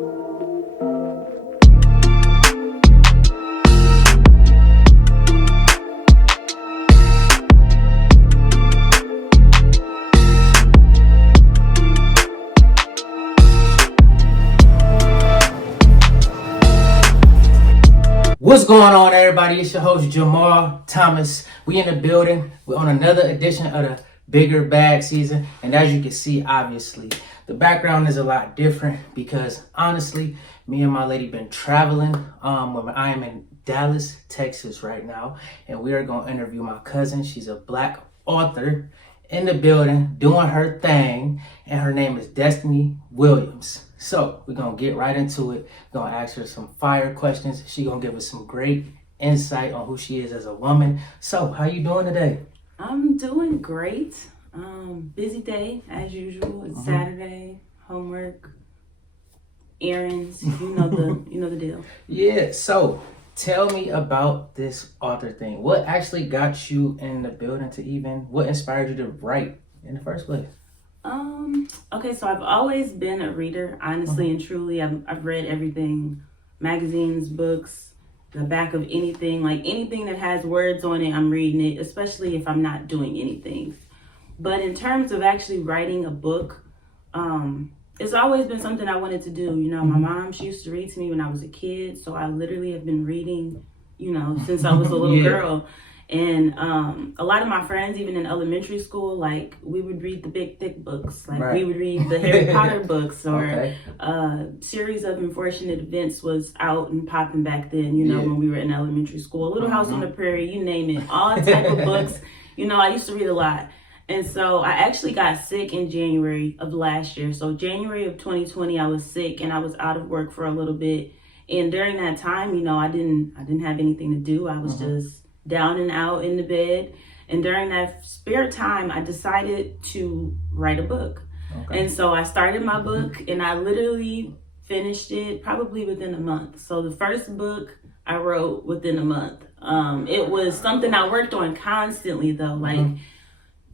What's going on, everybody? It's your host, Jamaal Thomas. We in the building. We're on another edition of the BiggerBag season. And as you can see, obviously, the background is a lot different because, honestly, me and my lady been traveling. I am in Dallas, Texas right now. And we are going to interview my cousin. She's a Black author in the building doing her thing. And her name is Destini Williams. So we're going to get right into it. We're going to ask her some fire questions. She's going to give us some great insight on who she is as a woman. So how you doing today? I'm doing great. Busy day as usual. It's Saturday, homework, errands. You know the deal. Yeah. So tell me about this author thing. What actually got you in the building what inspired you to write in the first place? Okay, so I've always been a reader, honestly and truly. I've read everything, magazines, books, the back of anything, like anything that has words on it, I'm reading it, especially if I'm not doing anything. But in terms of actually writing a book, it's always been something I wanted to do. You know, my mom, she used to read to me when I was a kid, so I literally have been reading, since I was a little girl. And a lot of my friends, even in elementary school, like we would read the big thick books. Like we would read the Harry Potter books, or Series of Unfortunate Events was out and popping back then, when we were in elementary school. Little House on the Prairie, you name it. All type of books. I used to read a lot. And so I actually got sick in January of last year. So January of 2020, I was sick and I was out of work for a little bit. And during that time, I didn't have anything to do. I was just down and out in the bed. And during that spare time, I decided to write a book. And so I started my book and I literally finished it probably within a month. So the first book I wrote within a month. It was something I worked on constantly though. Like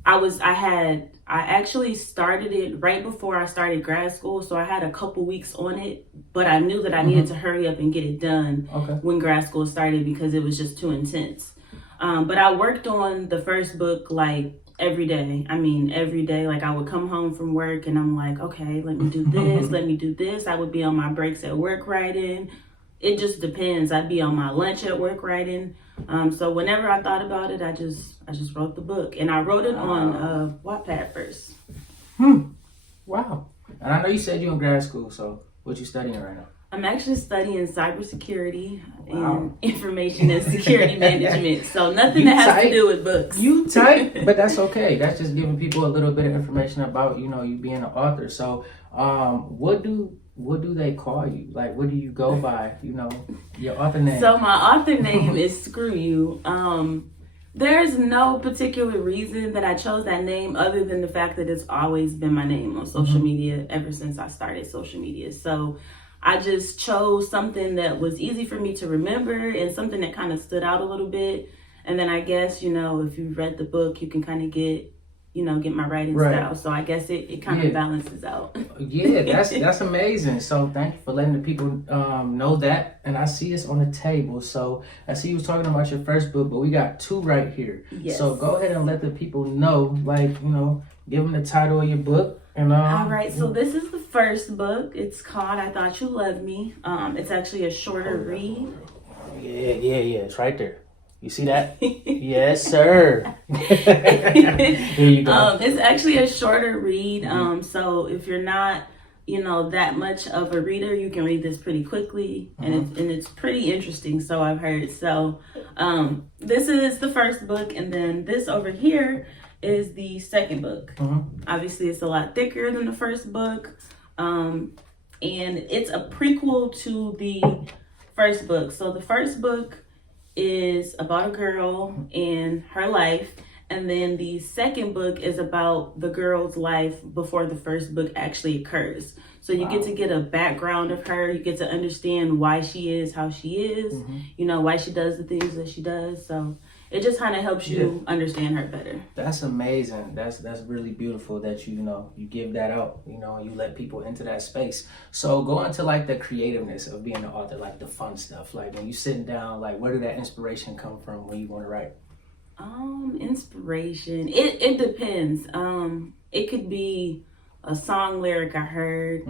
I actually started it right before I started grad school. So I had a couple weeks on it, but I knew that I needed to hurry up and get it done when grad school started because it was just too intense. But I worked on the first book like every day. Every day. Like I would come home from work and I'm like, okay, let me do this, let me do this. I would be on my breaks at work writing. It just depends. I'd be on my lunch at work writing. So whenever I thought about it, I just wrote the book. And I wrote it on Wattpad first. Wow. And I know you said you're in grad school, so what you studying right now? I'm actually studying cybersecurity and information and security management. So nothing that has to do with books. You type, but that's okay. That's just giving people a little bit of information about, you being an author. So what do they call you? Like, what do you go by, your author name? So my author name is Screww You. There's no particular reason that I chose that name other than the fact that it's always been my name on social media ever since I started social media. So I just chose something that was easy for me to remember and something that kind of stood out a little bit. And then I guess, if you read the book, you can kind of get my writing style. So I guess it kind of balances out. Yeah, that's amazing. So thank you for letting the people know that. And I see it's on the table. So I see you was talking about your first book, but we got two right here. Yes. So go ahead and let the people know, give them the title of your book. And, all right, so this is the first book. It's called I Thought You Loved Me. It's actually a shorter read. Yeah, it's right there. You see that? Yes, sir. Here you go. It's actually a shorter read. So if you're not, that much of a reader, you can read this pretty quickly, and it's pretty interesting. So I've heard. So this is the first book, and then this over here is the second book. Obviously, it's a lot thicker than the first book, and it's a prequel to the first book. So the first book is about a girl and her life, and then the second book is about the girl's life before the first book actually occurs. So you get to get a background of her. You get to understand why she is how she is, why she does the things that she does. So it just kind of helps you understand her better. That's amazing. That's really beautiful that you know you give that out. You know, you let people into that space. So go into like the creativeness of being an author, like the fun stuff. Like when you sitting down, like where did that inspiration come from when you want to write? Inspiration. It depends. It could be a song lyric I heard.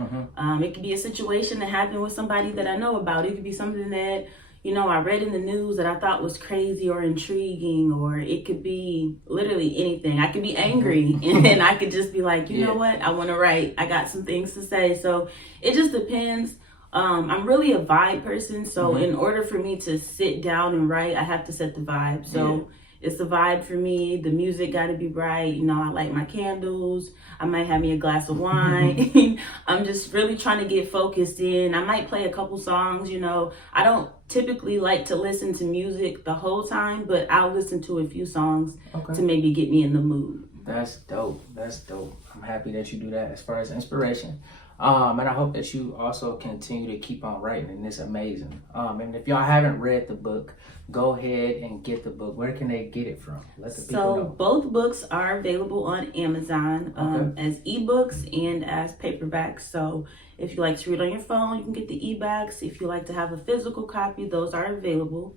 It could be a situation that happened with somebody that I know about. It could be something that, you know, I read in the news that I thought was crazy or intriguing, or it could be literally anything. I could be angry and then I could just be like, you know what? I want to write. I got some things to say. So it just depends. I'm really a vibe person. So in order for me to sit down and write, I have to set the vibe. So it's the vibe for me. The music got to be right. You know, I light my candles. I might have me a glass of wine. I'm just really trying to get focused in. I might play a couple songs, you know. I don't typically like to listen to music the whole time, but I'll listen to a few songs to maybe get me in the mood. That's dope. That's dope. I'm happy that you do that as far as inspiration. And I hope that you also continue to keep on writing, and it's amazing. And if y'all haven't read the book, go ahead and get the book. Where can they get it from? Let the people know. Both books are available on Amazon as ebooks and as paperbacks. So if you like to read on your phone, you can get the ebacks. If you like to have a physical copy, those are available.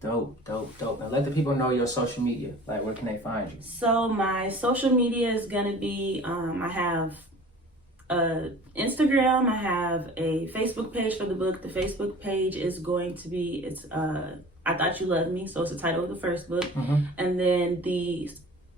Dope. Now let the people know your social media. Like, where can they find you? So my social media is going to be, I have Instagram. I have a Facebook page for the book. The Facebook page is going to be, I Thought You Loved Me. So it's the title of the first book. And then the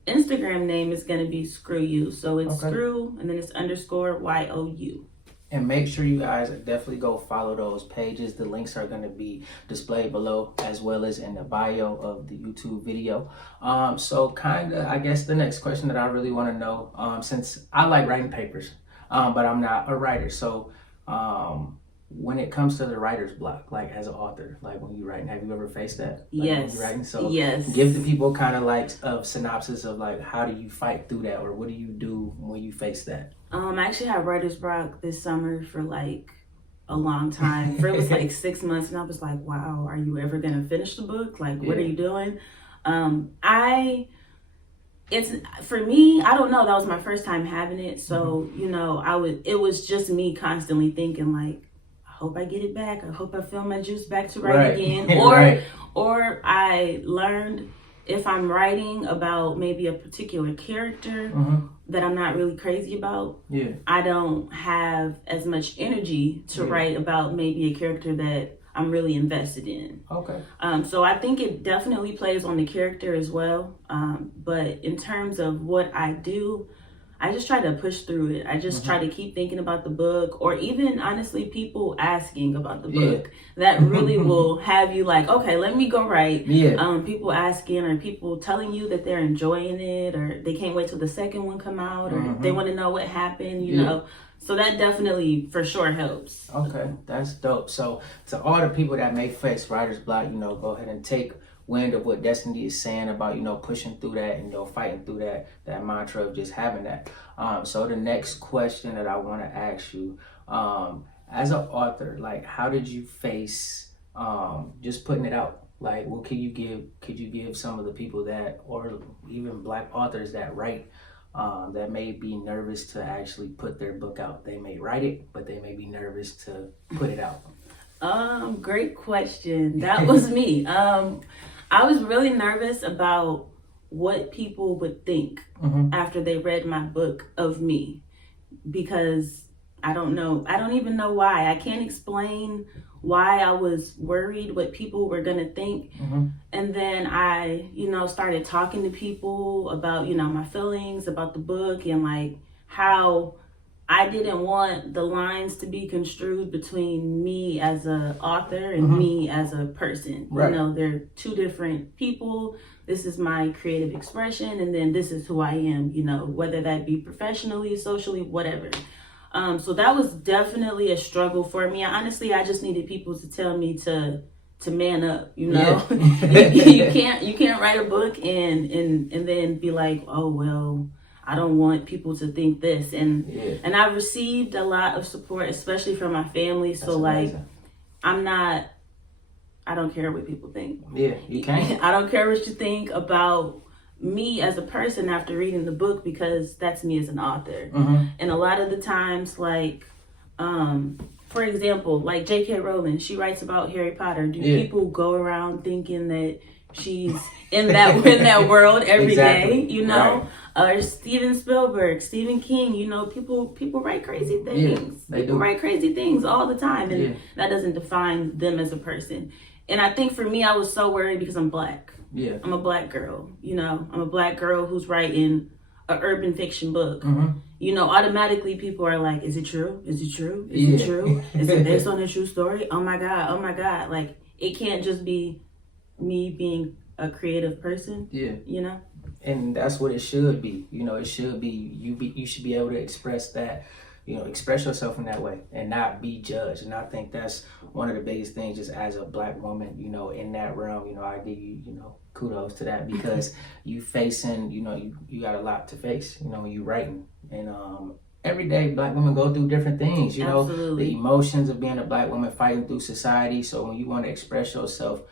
Instagram name is going to be Screww You. So it's Screww and then it's _YOU. And make sure you guys definitely go follow those pages. The links are going to be displayed below as well as in the bio of the YouTube video. So kind of, I guess the next question that I really want to know, since I like writing papers, but I'm not a writer. So when it comes to the writer's block, like as an author, like when you're writing, have you ever faced that? Like Yes. When you're writing? So yes. Give the people kind of like a synopsis of like, how do you fight through that? Or what do you do when you face that? I actually had writer's block this summer for like a long time. For it was like 6 months, and I was like, wow, are you ever going to finish the book? Like, what are you doing? It's for me, I don't know, that was my first time having it. So, you know, it was just me constantly thinking like, I hope I get it back. I hope I feel my juice back to write again. Or I learned if I'm writing about maybe a particular character that I'm not really crazy about, I don't have as much energy to write about maybe a character that I'm really invested in. So I think it definitely plays on the character as well. But in terms of what I do, I just try to push through it. I just try to keep thinking about the book, or even honestly, people asking about the book. That really will have you like, okay, let me go write. People asking, or people telling you that they're enjoying it, or they can't wait till the second one come out, or they want to know what happened, you know. So that definitely for sure helps. Okay, that's dope. So to all the people that may face writer's block, you know, go ahead and take wind of what Destini is saying about, you know, pushing through that and, you know, fighting through that mantra of just having that. So the next question that I want to ask you, as an author, like, how did you face just putting it out? Like, what could you give some of the people that, or even Black authors that write, that may be nervous to actually put their book out? They may write it, but they may be nervous to put it out. Great question. That was me. I was really nervous about what people would think after they read my book of me, because I don't even know why. I can't explain why I was worried what people were going to think. And then I, you know, started talking to people about, you know, my feelings about the book, and like how I didn't want the lines to be construed between me as an author and me as a person. You know, they're two different people. This is my creative expression, and then this is who I am, you know, whether that be professionally, socially, whatever. So that was definitely a struggle for me. Honestly, I just needed people to tell me to man up, you know. You can't write a book and then be like, oh well, I don't want people to think this. And I've received a lot of support, especially from my family. So like, I'm not I don't care what people think. Yeah, you can't. I don't care what you think about me as a person after reading the book, because that's me as an author. And a lot of the times, like, for example, like J.K. Rowling, she writes about Harry Potter. Do people go around thinking that she's in that world every day? You know, or Steven Spielberg, Stephen King. You know, people write crazy things. People write crazy things all the time, and that doesn't define them as a person. And I think for me, I was so worried because I'm Black. Yeah, I'm a Black girl. You know, I'm a Black girl who's writing an urban fiction book. You know, automatically people are like, is it true? Is it true? Is it true? Is it based on a true story? Oh my God. Oh my God. Like, it can't just be me being a creative person. Yeah. You know? And that's what it should be. You know, it should be, you should be able to express that, you know, express yourself in that way and not be judged. And I think that's one of the biggest things, just as a Black woman, you know, in that realm. You know, I give you, you know, kudos to that, because you facing, you know, you got a lot to face, you know, when you writing. And every day Black women go through different things, you know, the emotions of being a Black woman fighting through society. So when you want to express yourself,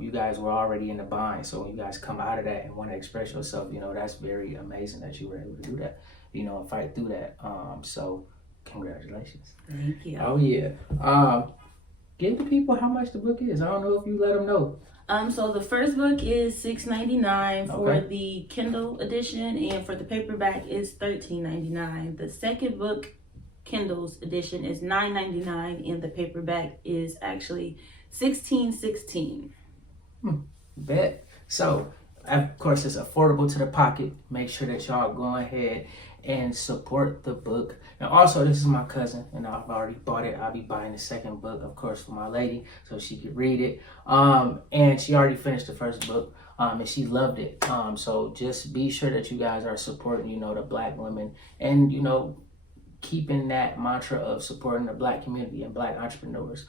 you guys were already in the bind. So when you guys come out of that and want to express yourself, you know, that's very amazing that you were able to do that, you know, and fight through that. So congratulations. Thank you. Oh yeah. Give the people how much the book is. I don't know if you let them know. So the first book is $6.99 for the Kindle edition, and for the paperback is $13.99. The second book, Kindle's edition, is $9.99, and the paperback is actually $16.16. Bet. So, of course, it's affordable to the pocket. Make sure that y'all go ahead and support the book. And also, this is my cousin, and I've already bought it. I'll be buying the second book, of course, for my lady, so she could read it. And she already finished the first book, and she loved it. So just be sure that you guys are supporting, you know, the Black women, and, you know, keeping that mantra of supporting the Black community and Black entrepreneurs.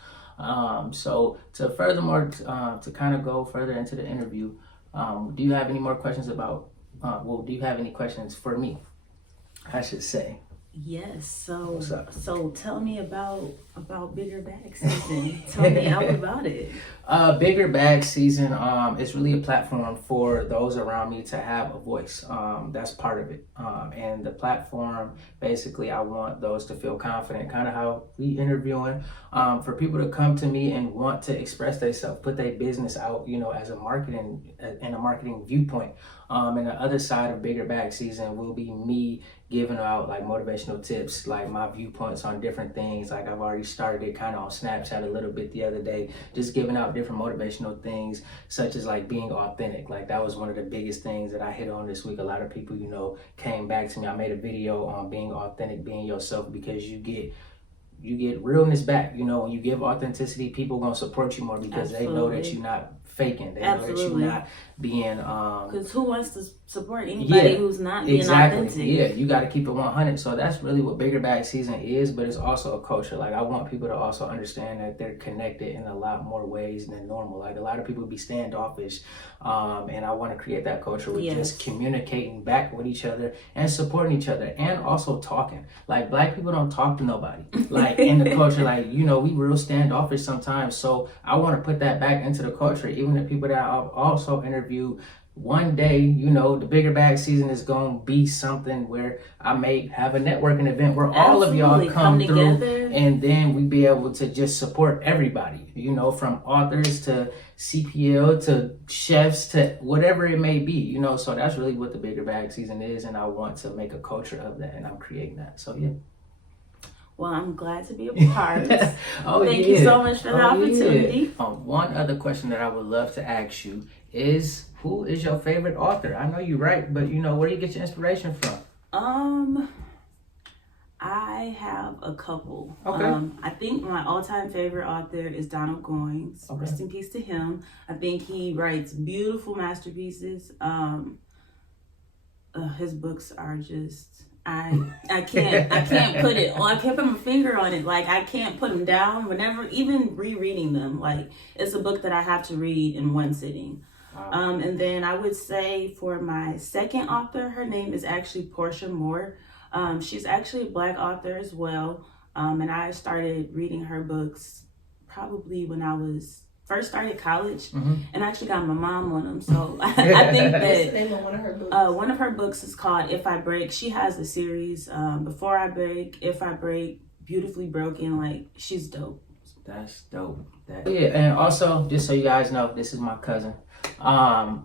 So to furthermore, to kind of go further into the interview, do you have any more questions about, do you have any questions for me, I should say? Yes. So tell me about BiggerBag SZN. Tell me all about it. BiggerBag SZN is really a platform for those around me to have a voice. That's part of it. And the platform, basically, I want those to feel confident, kind of how we interviewing, for people to come to me and want to express themselves, put their business out, you know, as a marketing viewpoint. And the other side of BiggerBag SZN will be me giving out like motivational tips, like my viewpoints on different things. Like I've already started it kind of on Snapchat a little bit the other day, just giving out different motivational things, such as like being authentic. Like that was one of the biggest things that I hit on this week. A lot of people, you know, came back to me. I made a video on being authentic, being yourself, because you get realness back. You know, when you give authenticity, people gonna support you more because they know that you're not faking. They know that you're not being because who wants to support anybody who's not being authentic? Yeah, you got to keep it 100. So that's really what BiggerBag SZN is, but it's also a culture. Like I want people to also understand that they're connected in a lot more ways than normal. Like a lot of people be standoffish, and I want to create that culture with just communicating back with each other and supporting each other, and also talking. Like Black people don't talk to nobody. Like in the culture, like, you know, we real standoffish sometimes. So I want to put that back into the culture. Even the people that I've also interviewed, one day, you know, the BiggerBag SZN is going to be something where I may have a networking event where all of y'all come through together, and then we be able to just support everybody, you know, from authors to CPL to chefs to whatever it may be, you know. So that's really what the BiggerBag SZN is, and I want to make a culture of that, and I'm creating that. So yeah. Well, I'm glad to be a part. Thank you so much for the opportunity. One other question that I would love to ask you is, who is your favorite author? I know you write, but you know, where do you get your inspiration from? I have a couple. Okay. I think my all-time favorite author is Donald Goines. Okay. Rest in peace to him. I think he writes beautiful masterpieces. His books are just, I can't put it on. I can't put my finger on it. Like I can't put them down. Whenever, even rereading them, like it's a book that I have to read in one sitting. Wow. And then I would say for my second author, her name is actually Portia Moore. She's actually a Black author as well. And I started reading her books probably when I was first started college, Mm-hmm. and I actually got my mom on them. So I think What's the that name of one of her books? one of her books is called If I Break. She has a series, Before I Break, If I Break, Beautifully Broken. Like, she's dope. That's dope. Yeah, and also, just so you guys know, this is my cousin.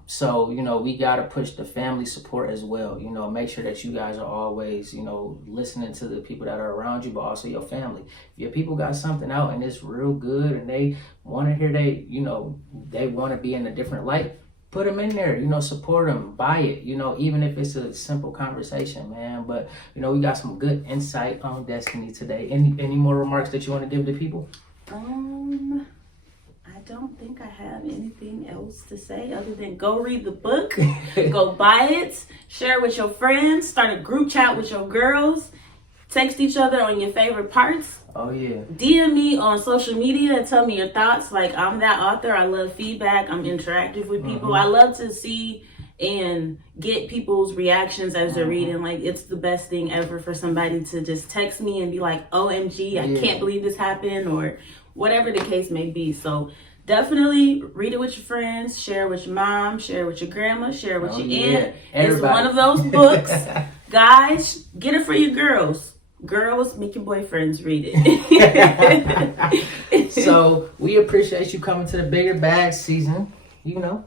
So, you know, we got to push the family support as well. You know, make sure that you guys are always, you know, listening to the people that are around you, but also your family. If your people got something out and it's real good and they want to hear they want to be in a different light, put them in there, you know, support them, buy it, you know, even if it's a simple conversation, man. But, you know, we got some good insight on Destini today. Any more remarks that you want to give to people? I don't think I have anything else to say other than go read the book, go buy it, share it with your friends, start a group chat with your girls, text each other on your favorite parts. Oh, yeah. DM me on social media and tell me your thoughts. Like, I'm that author. I love feedback. I'm interactive with people. Mm-hmm. I love to see and get people's reactions as they're reading. Like, it's the best thing ever for somebody to just text me and be like, OMG, I can't believe this happened, or whatever the case may be. So definitely read it with your friends, share it with your mom, share it with your grandma, share it with your aunt. It's one of those books. Guys, get it for your girls. Girls, make your boyfriends read it. So we appreciate you coming to the Bigger Bag season, you know.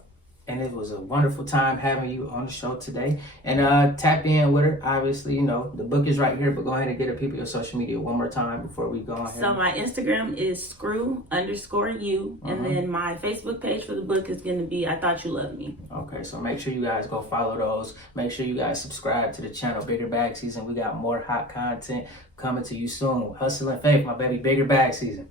And it was a wonderful time having you on the show today. And tap in with her. Obviously, you know, the book is right here, but go ahead and get her people your social media one more time before we go on here. So my Instagram is Screww_You. And then my Facebook page for the book is going to be I Thought You Loved Me. Okay, so make sure you guys go follow those. Make sure you guys subscribe to the channel, Bigger Bag Season. We got more hot content coming to you soon. Hustle and faith, my baby, Bigger Bag Season.